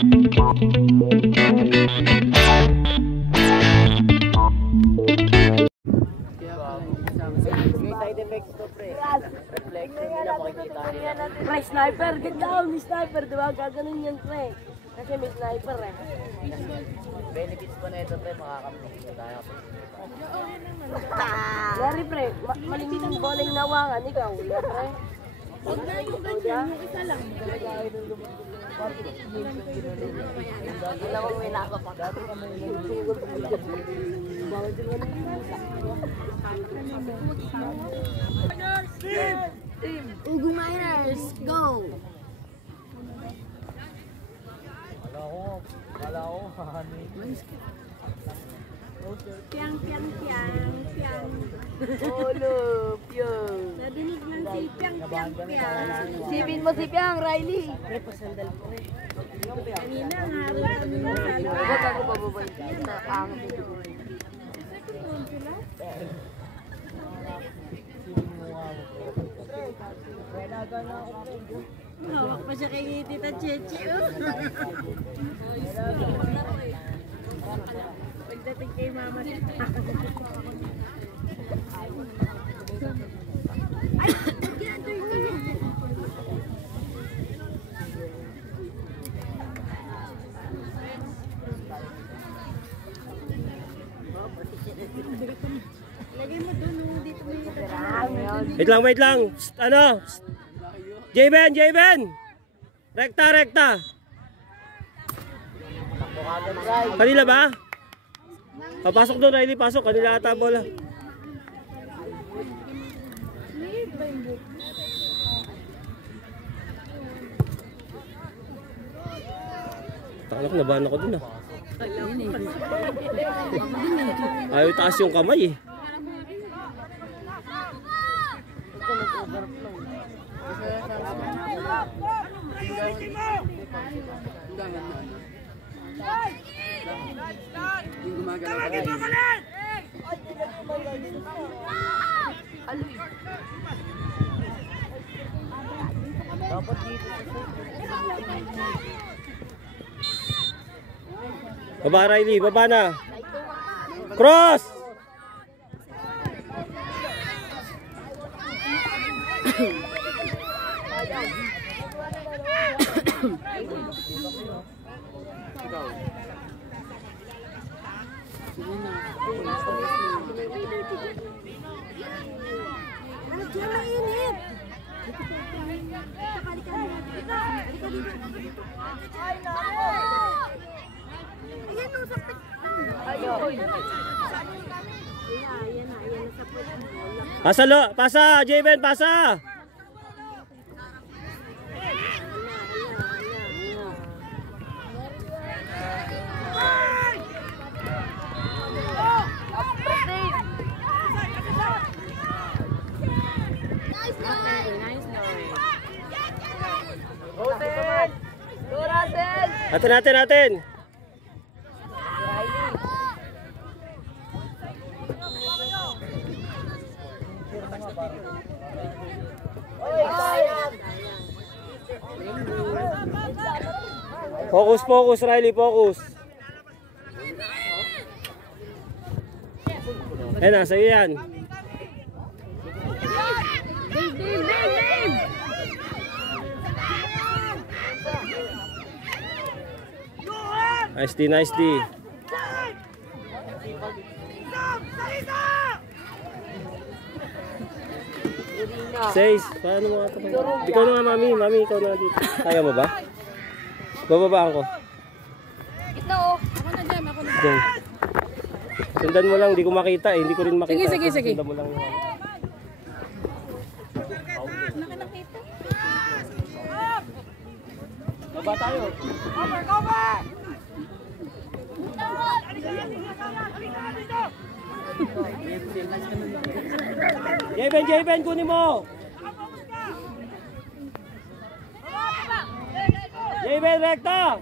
Pre, sniper, get down, sniper, diba? Gaganon yan, pre. Kasi may sniper eh. Benefits pa na ito, pre, makakapit na tayo. Yari, pre, maling boling nawangan, ikaw, ya, pre. Huwag na yung ganyan, yung isa lang. Wala kong may nakapak. Ugong Miners, go! Kala ko, hahanin. Piang, piang, piang, piang. Olo, piyong. Nadinig lang si piang, piang, piang. Sipin mo si Piang, Riley. Pre, pasandal ko eh. Kanina, ngaro kami mo sa Huwag ako bababay. Ang dito ko. Hawak pa siya kay Tita Chechi, oh. Pagdating kay Mama. Ay! Lagay mo doon, dito mo yung Wait lang. Psst, ano? Psst. J-Ben! Rekta! Kanila ba? Papasok doon, Riley, pasok. Kanila ata bola. Takalak, nabahan ako dun ah. Ayaw taas yung kamay eh. Baba Riley, baba na. Cross! Pasa, J-Ben, pasa. Natin. Focus, Riley, focus. Nasa iyo yan. Nice D. Says, paano mo ito? Ikaw na nga, mami, ikaw na dito. Kaya mo ba? Bababaan ko. Ito, oh. Ako na dyan, Sundan mo lang, hindi ko makita eh. Hindi ko rin makita. Sige. Sundan mo lang. Baba tayo. Cover! J-Ben, kunin mo! J-Ben, rekta!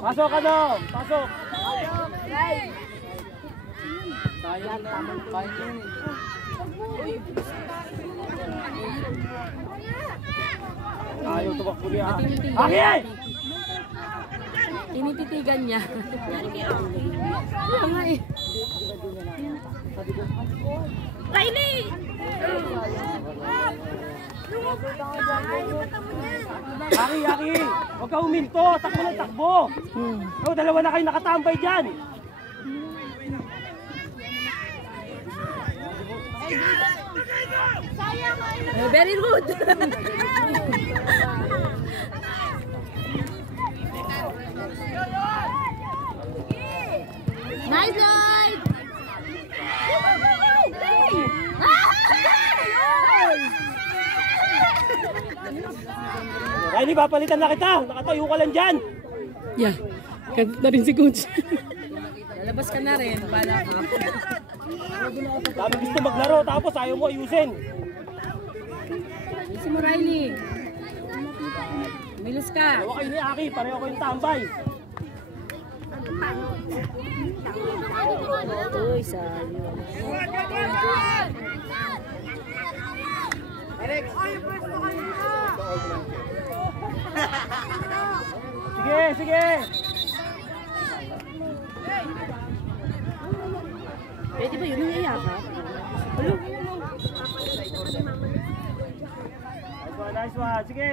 Pasok ka no! Pasok! Sayang, tamang kain yun eh. Ayaw tumakbo niya. Aki! Tinititigan niya. Kaya nga eh. Kylie! Aki! Huwag ka huminto! Takbo ng takbo! Oh, dalawa na kayo nakatambay dyan! Very good. Nice night. Riley, papalitan na kita! Nakatayo ka lang dyan! Yeah. Kagit na rin si Coach. Lalabas ka na rin. Bala ka. Dami gusto maglaro, tapos ayaw mo ayusin. Si mo Riley. Milos ka. Tawa kayo ni Aki, pareho kayong tambay. Uy, sayo. Sige! Pwede ba yun ang iyakap? Nice one! Sige!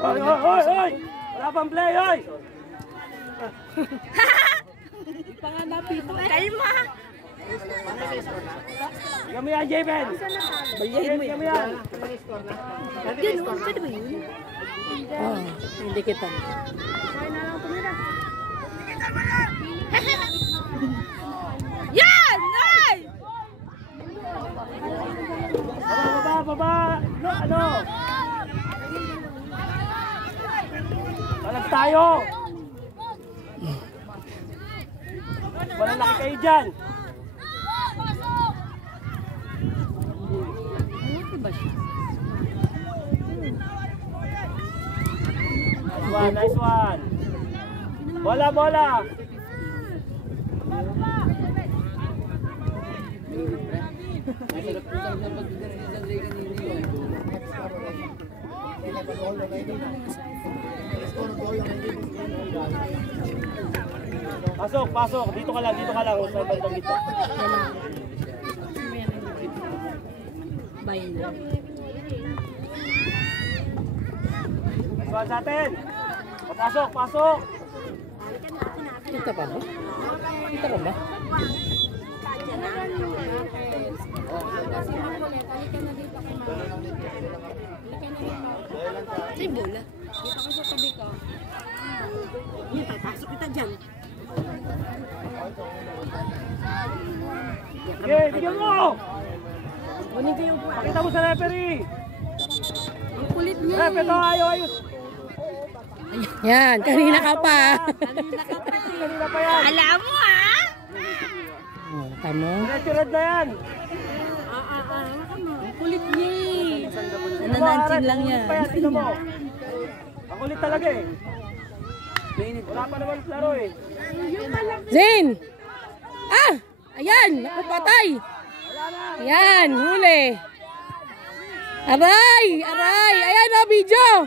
Hoy! Wala pang play, hoy! Kalma! Bigyan mo yan, Javen! Bigyan mo yan! Yun, pwede ba yun? Hindi kita. Yan! Ay! Baba! Ano? Balag tayo! Malalaki kayo dyan! Nice one! Bola! Pasok! Dito ka lang. Sa bandang dito. Bayan lang. Nice one sa atin! Pasok! Kita pa ba? Kita pa ba? Ay, bola. Dito ka sa tabi ka. Pasok kita dyan. Sige, bigyan mo! Pakita mo sa referee! Ang kulit niya. Ref, ito ayos! Yan, kanina ka pa. Kanina pa yan! Alam mo ah! Tama? Red na yan! Ang kulit niya eh. Nanansin lang yan. Tingnan mo. Ang kulit talaga eh. Wala pa naman laro eh. Zane! Ah! Ayan! Nakapatay! Ayan! Huli! Aray! Ayan o! Video!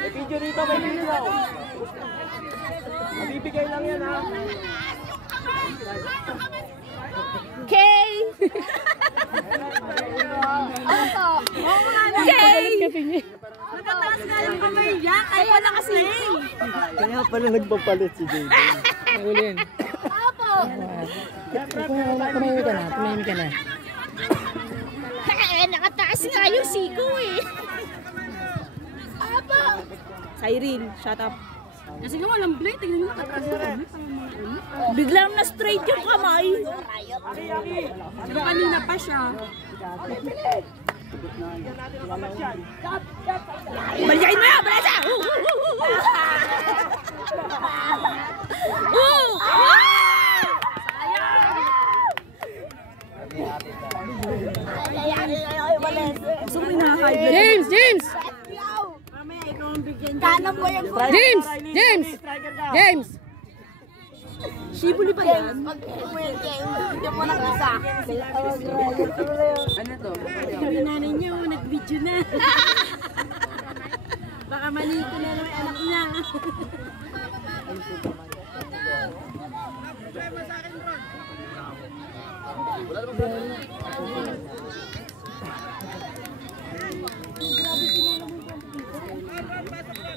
May video rito, may video. Mabibigay lang yan ha. Okay! Nagkataas nga yung kamay niya, kaya pa nakasling. Kaya pala nagpapalit si Jaden. Nahulin. Apo! Tumahimik ka na. Nakataas nga yung siko eh. Apo! Cyril, shut up. Kasi nga walang blade, tignan mo nakataas. Biglang na straight yung kamay. Pero kanina pa siya. Balikin mo yan! Balasa! Gusto mo hina-high blood? James! James! Kanan mo yung James! James! James! Shibuli pa yan? Hindi mo lang isa. Ano to? Sabi nanay niyo, nag-video na. Baka mali ko na naman anak niya.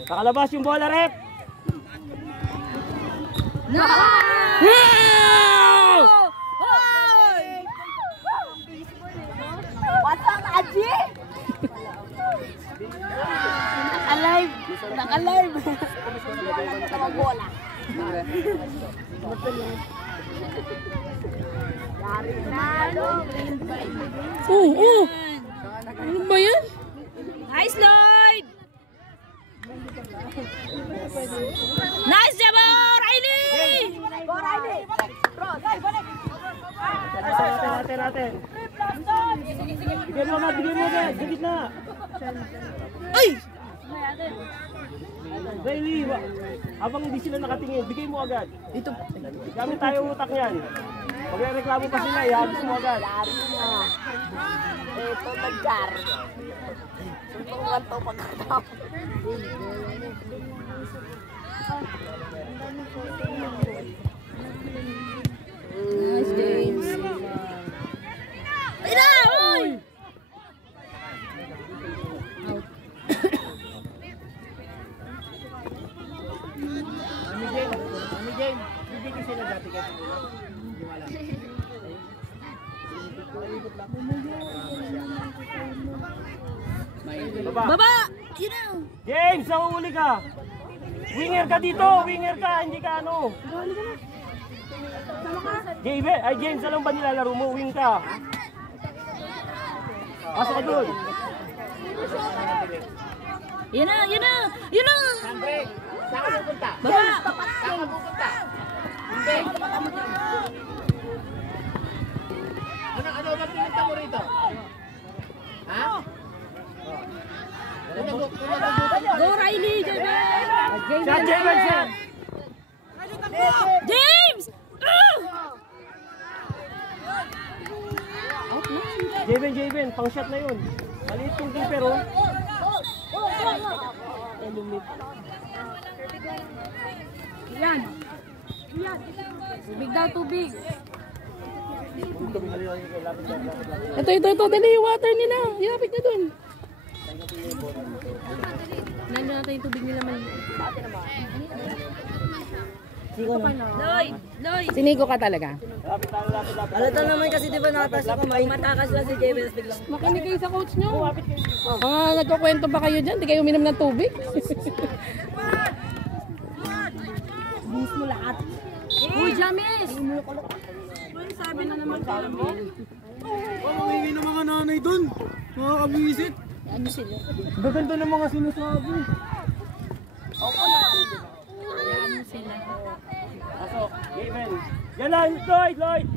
Nakalabas yung bola, rep! No! What's up, Aji? Naka-live. Naka-live. Bola. Yari na. Ano ba yan? Nice, Lloyd! Nice job, Riley! Go, Riley. Cross. Balik. Natin. Bigyan mo agad, sa gitna. Ay! Riley, habang hindi sila nakatingin, bigay mo agad. Ito. Gamit tayo utak yan. Pag reklamo pa sila, ihabis mo agad. Yari na. Ito, nag-jar. Suntungan to pagkatapos. Nice, James. Ina! Uy! Ami Jane, bibigyan sila dati kasi siguro. Hindi wala. Baba. Baba! Yun na! James, nahuli ka. Winger ka dito, winger ka, hindi ka ano. James, alam ba nilalaro mo? Wing ka. Pasok ka doon. Yun na! Yun na! Yun na! Sandre, saan ka pupunta? Baba! Saan ka pupunta? Hindi. Ano ba pinunta mo rito? Ha? Go, Riley! Shot, James, shot. James! Javen, pang shot na yun. Maliit yung keeper, oh. Yan! Tubig daw, tubig! Ito, dali yung water nila. Ilapit na dun. Nandun natin yung tubig nila mali. Lloyd! Sinigo ka talaga. Alata naman kasi di ba nakatas ako, may matakas lang si James biglang. Makinig kayo sa coach nyo. Nagkukwento ba kayo dyan? Di kayo uminom ng tubig? Bis mo lahat. Uy, James! Uy, sabi na naman kami. Hindi na mga nanay doon. Mga kabisit. Ano sila? Gaganda ng mga sinasabi. Ano sila? Pasok, Javen. Yan lang, Lloyd! Lloyd!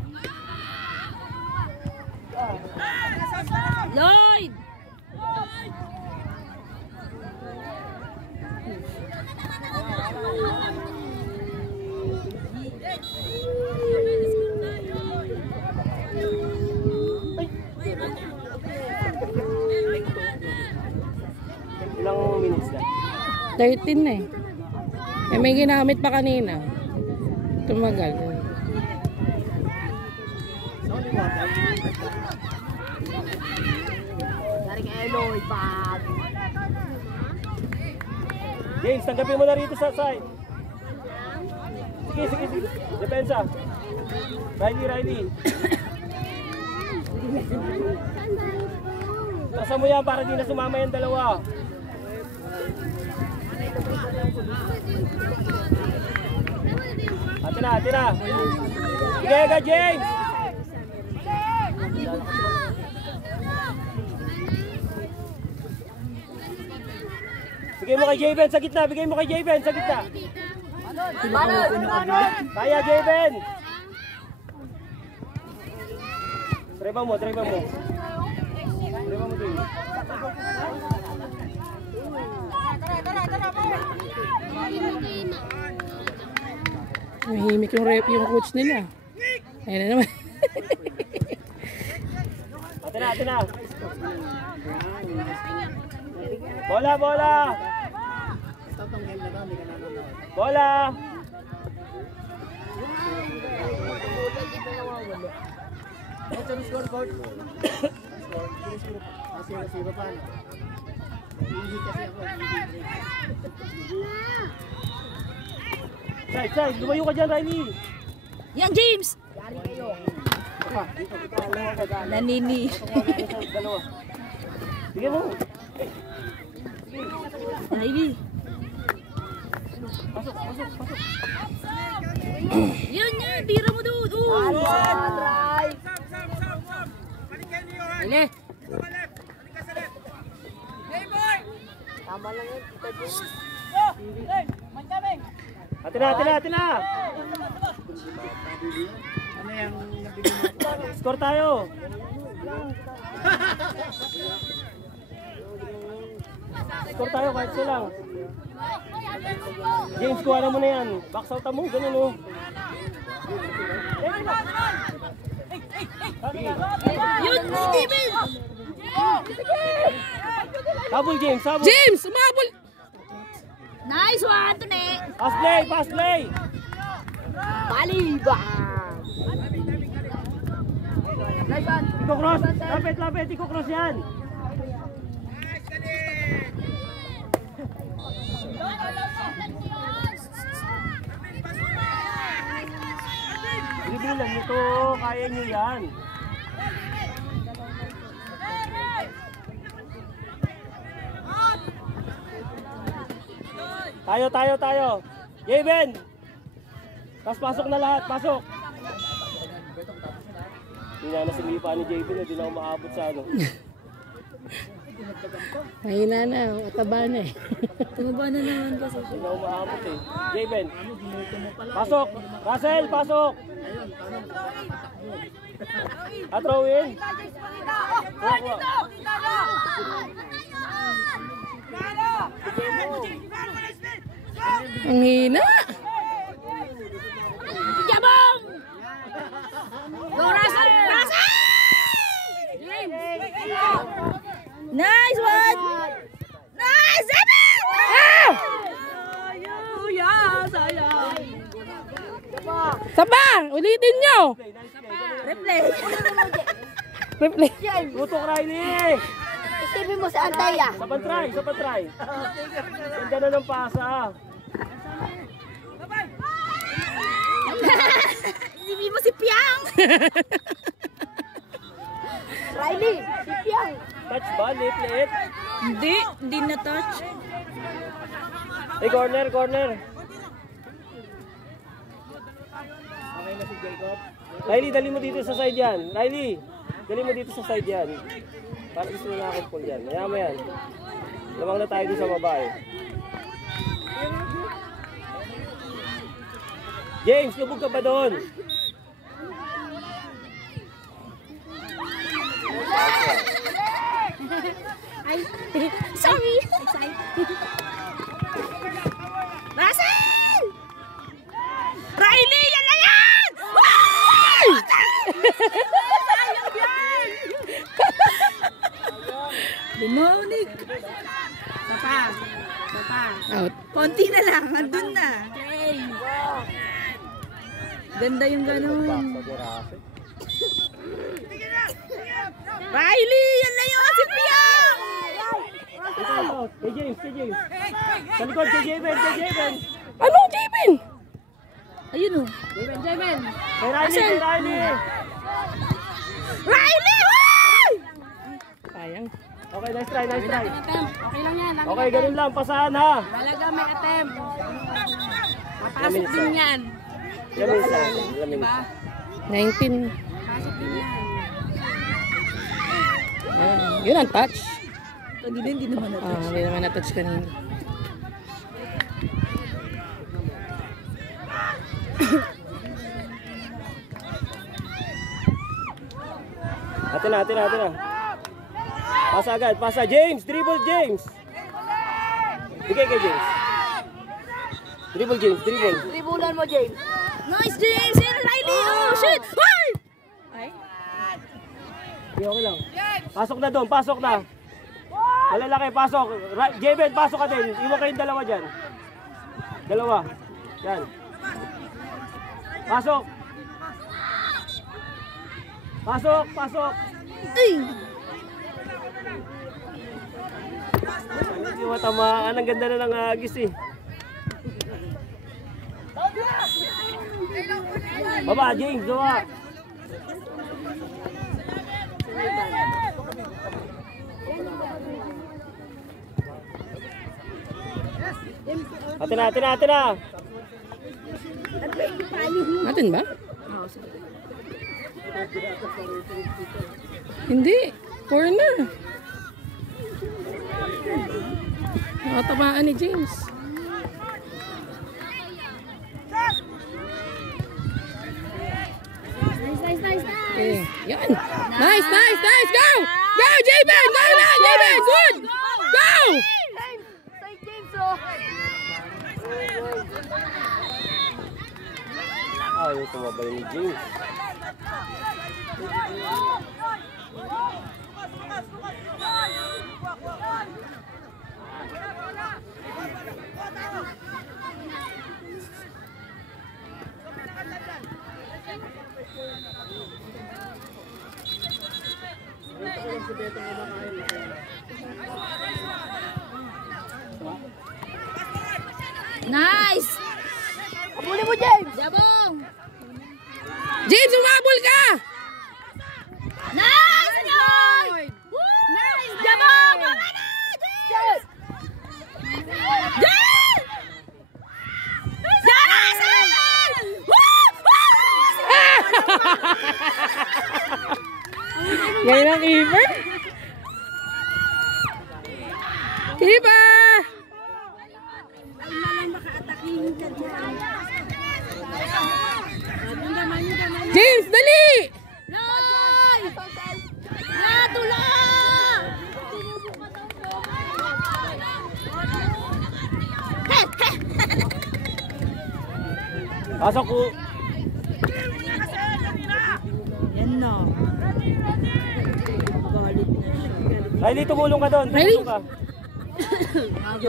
Ilang minutes na? 13 na eh. Eh may ginamit pa kanina. Tumagal. Dari kay Eloy, pag. James, tanggapin mo na rito sa side. Sige. Depensa. Riley. Pasa mo yan para di na sumama yung dalawa. Ate na. Sige ka, James. Bigay mo kay Javen sa gitna. Kaya, Javen. Drive mo, drive mo. Drive mo din. Mahimik yung coach nila. Ayun na naman. Ate na. Bola, bola. Bola. Side, lumayo ka dyan, Riley. Yan, James! Nanini. Dalawa. Sige mo. Riley. Pasok. Yun, tira mo doon. Dali. Tama lang yun. Kita dyan. Ate na. Score tayo. Score tayo kahit silang. James, kuha na mo na yan. Box out mo, ganun o. Yun, Steven! Sabol, James, sabol. James, umabol! Nice one, Tune! Pass play! Baliba! Iko cross! Lapit! Iko cross yan! Dribulan nyo to, kaya nyo yan. Tayo. Javen! Tapos pasok na lahat, pasok! Hindi na nasilipa ni Javen, hindi na ako maabot sa ano. Mahina na, mataba na eh. Tumaba na naman kasi. Hindi na ako maabot eh. Javen! Pasok! Russell, pasok! Throw in! Ang hina! Jabong! Go, Russell! Nice one! Nice! Saba! Ulitin nyo! Replay! Tutok, Riley! Isipin mo sa Antaya. Saban try! Ganda na ng pasa. Isipin mo si Piang! Riley, si Piang. Touch ba? Late. Hindi na touch. Hey, corner. Riley, dali mo dito sa side yan. Para gusto na akong pull yan. Hayaan mo yan. Lamang na tayo doon sa babae. James, lubog ka ba doon? Ay, sorry. Russell! Riley, yan na yan! Wow! Sayang yan! Lumaunig. Sapa. Out. Konti na lang, andun na. Okay. Ganda yung ganun. Riley, yan na yun! Si Piang! Kay James. Sa likod, kay Javen. Anong Javen? Ayun o. Kay Riley. Riley! Hoy! Sayang. Okay, nice try. Okay lang yan. Okay, ganun lang, pasahan ha. Talaga may attempt. Pasok din yan. Lamin. 19. Pasok din yan. Yun ang touch. Hindi naman na-touch. Hindi naman na-touch kanina. Tira. Pasa agad, pasa. James, dribble James. Bigay kay James. Dribble James. Tribulan mo, James. Nice, James! And Riley! Oh, shit! Ay! Ay? Okay lang. Pasok na doon, pasok na. Malalaki, pasok. Javen, pasok ka din. Iwan kayong dalawa dyan. Dalawa. Yan. Pasok. Pasok. Ay! Hindi matamaan. Ang ganda na ng agis eh. Baba, James, gawa. Atin na. Atin ba? Hindi. Corner. Nakatamaan ni James. Okay. Yan. Nice. Go! Go, Javen! Go na, Javen! Good! Go! Say James, oh. Ayaw tumabay ni James. Nice! Abuli mo, James. Jabong! James, umabol ka! Nice! Lloyd! Nice! Jabong! Shoot! James! Yes! Ngayon ang keeper? Keeper! James, dali! Nay! Natula! Pasok ko. Yan na. Riley, tumulong ka doon. Riley?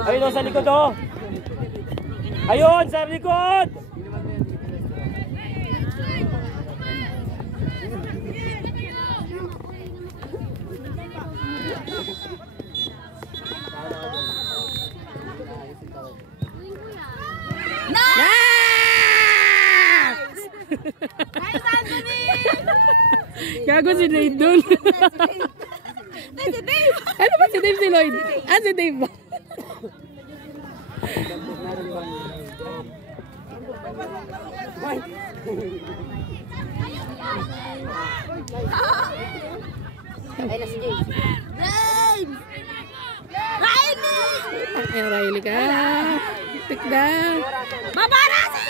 Ayun, sa likod, oh. Ayun, sa likod. Gago si Dave dun. Ano ba si Dave, si Lloyd? Ah, si Dave ba? Ay, na si James. James! Riley! Ay, Riley ka. Tikda. Babarasi!